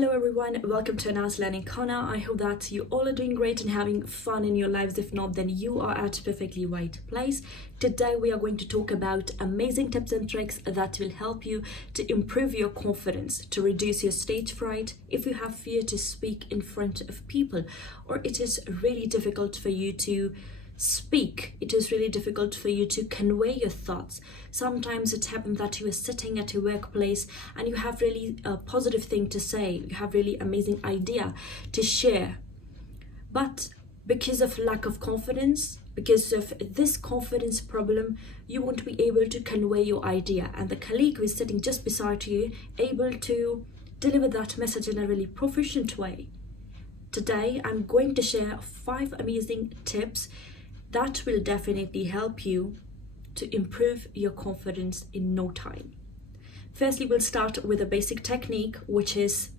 Hello everyone, welcome to Anna's Learning Corner. I hope that you all are doing great and having fun in your lives. If not, then you are at a perfectly right place. Today we are going to talk about amazing tips and tricks that will help you to improve your confidence, to reduce your stage fright if you have fear to speak in front of people, or it is really difficult for you to speak. It is really difficult for you to convey your thoughts. Sometimes it happens that you are sitting at your workplace and you have really a positive thing to say, you have really amazing idea to share, but because of lack of confidence, because of this confidence problem, you won't be able to convey your idea, and the colleague who is sitting just beside you able to deliver that message in a really proficient way. Today I'm going to share 5 amazing tips that will definitely help you to improve your confidence in no time. Firstly, we'll start with a basic technique, which is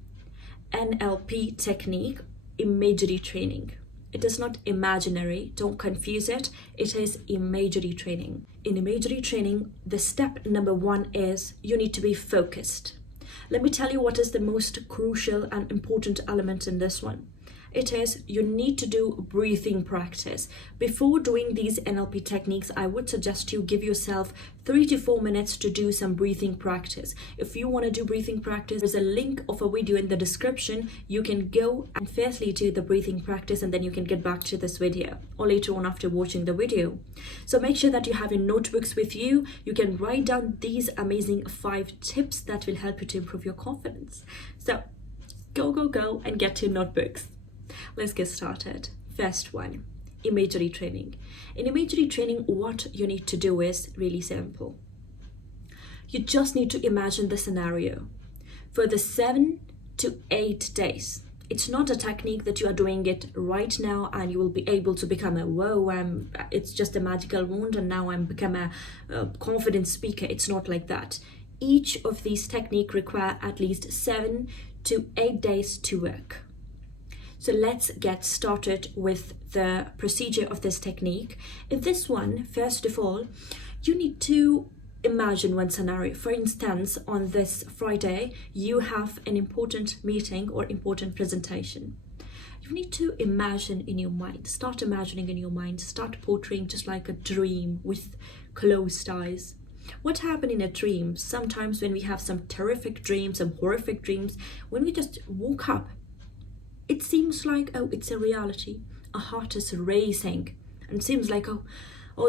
NLP technique, imagery training. It is not imaginary, don't confuse it. It is imagery training. In imagery training, the step number 1 is you need to be focused. Let me tell you what is the most crucial and important element in this one. It is you need to do breathing practice. Before doing these NLP techniques, I would suggest you give yourself 3 to 4 minutes to do some breathing practice. If you want to do breathing practice, there's a link of a video in the description. You can go and firstly do the breathing practice, and then you can get back to this video or later on after watching the video. So make sure that you have your notebooks with you. You can write down these amazing 5 tips that will help you to improve your confidence. So go and get your notebooks. Let's get started. First one, imagery training. In imagery training, what you need to do is really simple. You just need to imagine the scenario for the 7 to 8 days. It's not a technique that you are doing it right now and you will be able to become it's just a magical wand and now I'm become a confident speaker. It's not like that. Each of these techniques require at least 7 to 8 days to work. So let's get started with the procedure of this technique. In this one, first of all, you need to imagine one scenario. For instance, on this Friday, you have an important meeting or important presentation. You need to imagine in your mind, start imagining in your mind, start portraying just like a dream with closed eyes. What happened in a dream? Sometimes when we have some terrific dreams, some horrific dreams, when we just woke up, it seems like, oh, it's a reality. Our heart is racing and it seems like, oh,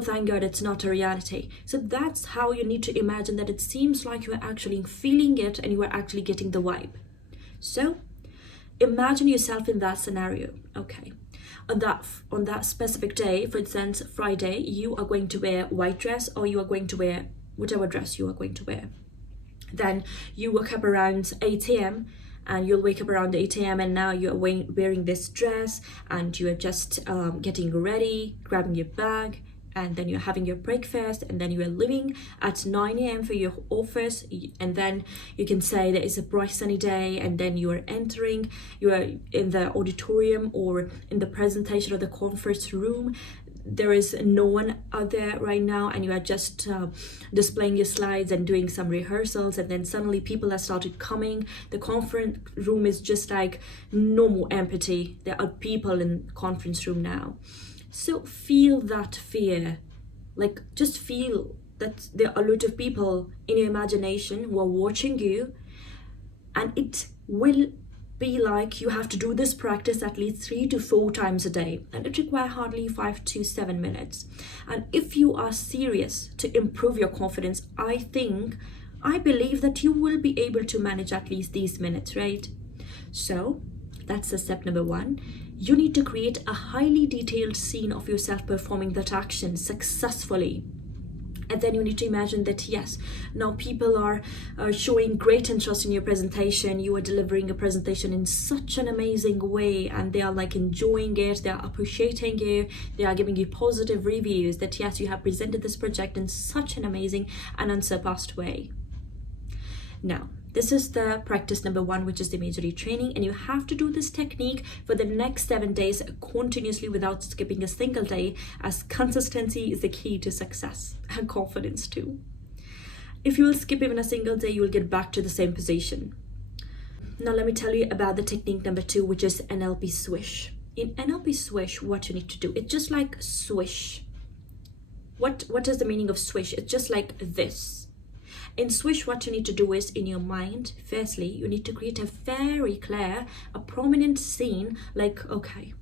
thank God it's not a reality. So that's how you need to imagine that it seems like you are actually feeling it and you are actually getting the vibe. So imagine yourself in that scenario. Okay. On that specific day, for instance, Friday, you are going to wear white dress or you are going to wear whatever dress you are going to wear. Then you woke up around 8 a.m. and you'll wake up around 8 a.m. and now you're wearing this dress and you are just getting ready, grabbing your bag, and then you're having your breakfast, and then you are leaving at 9 a.m. for your office, and then you can say that it's a bright sunny day, and then you are in the auditorium or in the presentation or the conference room. There is no one out there right now and you are just displaying your slides and doing some rehearsals, and then suddenly people have started coming. The conference room is just like no more empty. There are people in the conference room now. So feel that fear, like just feel that there are a lot of people in your imagination who are watching you, and it will be like you have to do this practice at least 3 to 4 times a day, and it requires hardly 5 to 7 minutes. And if you are serious to improve your confidence, I believe that you will be able to manage at least these minutes, right? So that's the step number 1. You need to create a highly detailed scene of yourself performing that action successfully. And then you need to imagine that, yes, now people are showing great interest in your presentation. You are delivering a presentation in such an amazing way and they are like enjoying it. They are appreciating you. They are giving you positive reviews that, yes, you have presented this project in such an amazing and unsurpassed way. Now, this is the practice number 1, which is the imagery training, and you have to do this technique for the next 7 days continuously without skipping a single day, as consistency is the key to success and confidence too. If you will skip even a single day, you will get back to the same position. Now let me tell you about the technique number 2, which is NLP swish. In NLP swish, what you need to do, it's just like swish. What is the meaning of swish? It's just like this. In swish, what you need to do is, in your mind, firstly, you need to create a very clear, a prominent scene, like, okay,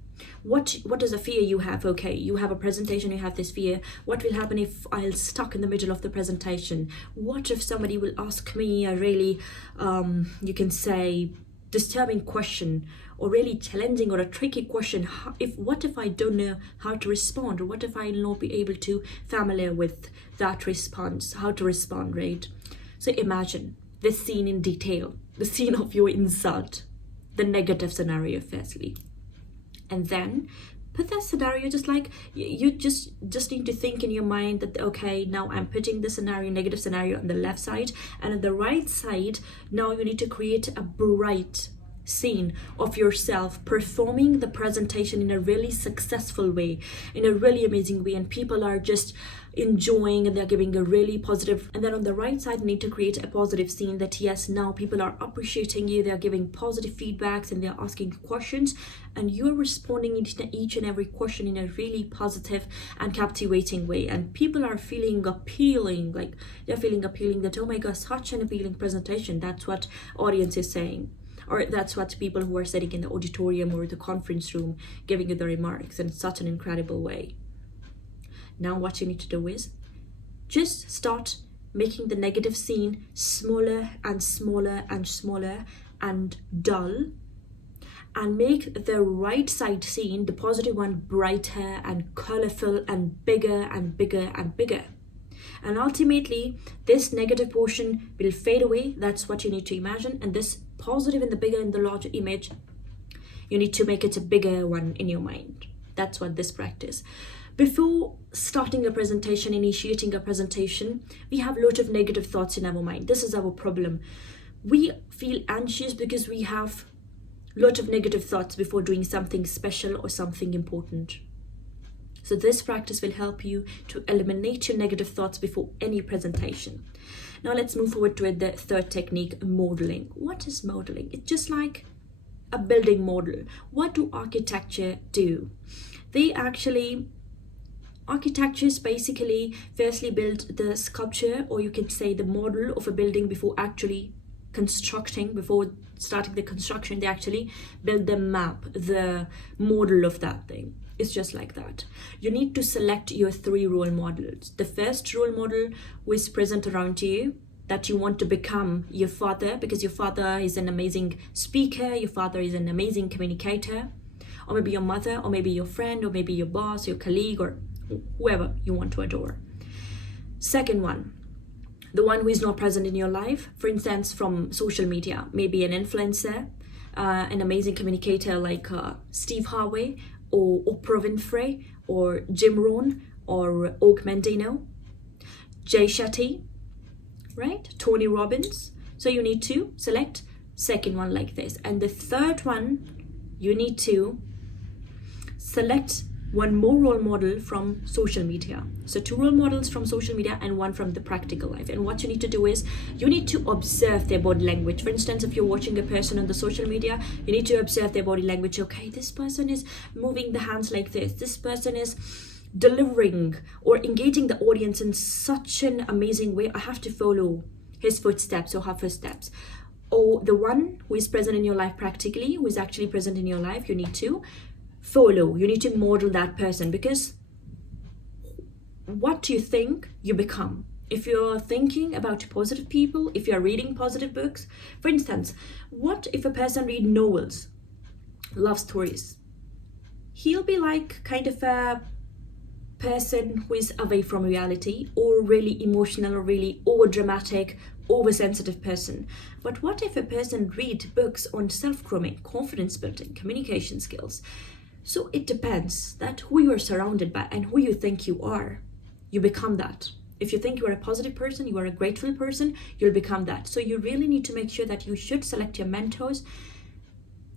what is a fear you have? Okay, you have a presentation, you have this fear. What will happen if I'm stuck in the middle of the presentation? What if somebody will ask me a really, you can say, disturbing question, or really challenging or a tricky question? What if I don't know how to respond, or what if I will not be able to familiar with that response, how to respond, right? So imagine this scene in detail, the scene of your insult, the negative scenario firstly, and then put that scenario just like you just need to think in your mind that, okay, now I'm putting the scenario, negative scenario, on the left side, and on the right side, now you need to create a bright scene of yourself performing the presentation in a really successful way, in a really amazing way, and people are just enjoying and they're giving a really positive. And then on the right side, you need to create a positive scene that, yes, now people are appreciating you, they're giving positive feedbacks, and they're asking questions, and you're responding to each and every question in a really positive and captivating way, and people are feeling appealing, like they're feeling appealing, that, oh my god, such an appealing presentation. That's what audience is saying, or that's what people who are sitting in the auditorium or the conference room giving you the remarks in such an incredible way. Now what you need to do is just start making the negative scene smaller and smaller and smaller and dull, and make the right side scene, the positive one, brighter and colorful and bigger and bigger and bigger. And ultimately, this negative portion will fade away. That's what you need to imagine. And this positive in the bigger, in the larger image, you need to make it a bigger one in your mind. That's what this practice. Before starting a presentation, initiating a presentation, we have a lot of negative thoughts in our mind. This is our problem. We feel anxious because we have a lot of negative thoughts before doing something special or something important. So this practice will help you to eliminate your negative thoughts before any presentation. Now let's move forward to the third technique, modeling. What is modeling? It's just like a building model. What do architecture do? Architectures basically firstly build the sculpture, or you can say the model of a building before actually constructing, before starting the construction. They actually build the map, the model of that thing. It's just like that. You need to select your 3 role models. The first role model who is present around you, that you want to become your father, because your father is an amazing speaker, your father is an amazing communicator, or maybe your mother, or maybe your friend, or maybe your boss, your colleague, or whoever you want to adore. Second one, the one who is not present in your life, for instance, from social media, maybe an influencer, an amazing communicator like Steve Harvey, or Oprah Winfrey, or Jim Rohn, or Og Mandino, Jay Shetty, right? Tony Robbins. So you need to select second one like this. And the third one, you need to select one more role model from social media. So 2 role models from social media and 1 from the practical life. And what you need to do is you need to observe their body language. For instance, if you're watching a person on the social media, you need to observe their body language. Okay, this person is moving the hands like this. This person is delivering or engaging the audience in such an amazing way. I have to follow his footsteps or her footsteps. Or the one who is present in your life practically, who is actually present in your life, you need to follow, you need to model that person, because what you think, you become. If you're thinking about positive people, if you're reading positive books, for instance, what if a person read novels, love stories? He'll be like kind of a person who is away from reality, or really emotional, or really over dramatic, oversensitive person. But what if a person read books on self-grooming, confidence building, communication skills? So it depends that who you are surrounded by and who you think you are, you become that. If you think you are a positive person, you are a grateful person, you'll become that. So you really need to make sure that you should select your mentors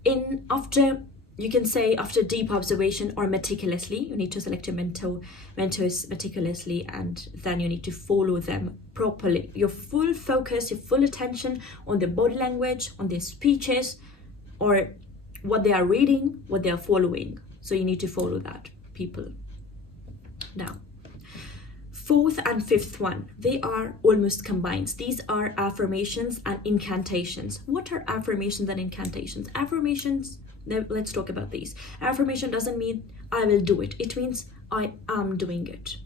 in after You can say after deep observation or meticulously. You need to select your mentors meticulously, and then you need to follow them properly. Your full focus, your full attention on their body language, on their speeches, or what they are reading, what they are following. So you need to follow that, people. Now, fourth and fifth one, they are almost combined. These are affirmations and incantations. What are affirmations and incantations? Affirmations, let's talk about these. Affirmation doesn't mean I will do it. It means I am doing it.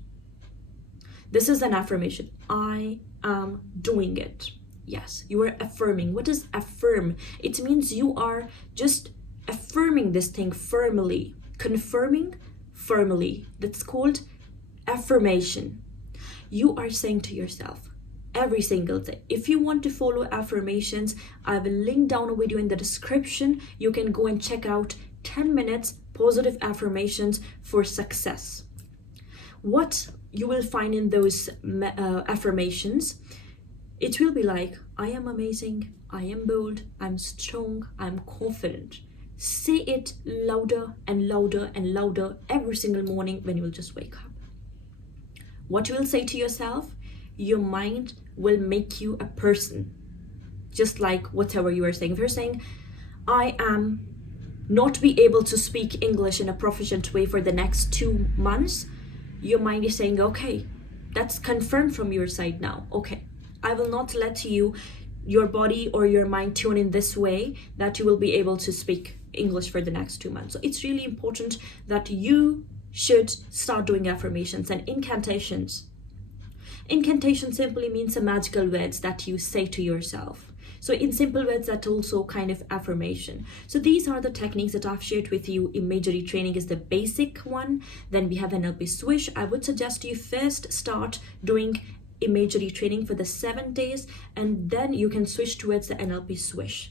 This is an affirmation. I am doing it. Yes, you are affirming. What does affirm? It means you are just affirming this thing firmly, confirming firmly. That's called affirmation. You are saying to yourself every single day. If you want to follow affirmations, I will link down a video in the description. You can go and check out 10 minutes positive affirmations for success. What you will find in those affirmations, it will be like, I am amazing, I am bold, I'm strong, I'm confident. Say it louder and louder and louder every single morning when you will just wake up. What you will say to yourself, your mind will make you a person. Just like whatever you are saying. If you're saying, I am not be able to speak English in a proficient way for the next 2 months, your mind is saying, okay, that's confirmed from your side now. Okay, I will not let your body or your mind tune in this way that you will be able to speak English for the next 2 months. So it's really important that you should start doing affirmations and incantations. Incantation simply means a magical words that you say to yourself. So in simple words, that's also kind of affirmation. So these are the techniques that I've shared with you. Imagery training is the basic one. Then we have NLP swish. I would suggest you first start doing imagery training for the 7 days, and then you can switch towards the NLP swish.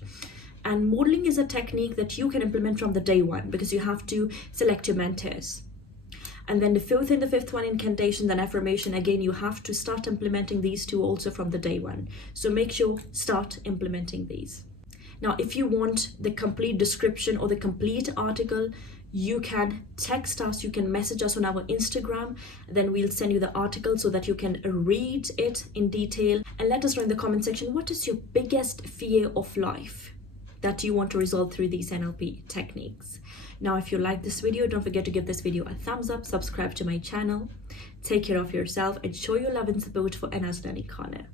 And modeling is a technique that you can implement from the day one, because you have to select your mentors. And then the fourth and the fifth one, incantation and affirmation, again, you have to start implementing these two also from the day one. So make sure start implementing these. Now, if you want the complete description or the complete article, you can text us, you can message us on our Instagram, then we'll send you the article so that you can read it in detail. And let us know in the comment section, what is your biggest fear of life that you want to resolve through these NLP techniques? Now, if you like this video, don't forget to give this video a thumbs up, subscribe to my channel, take care of yourself, and show your love and support for Anna's Learning Corner.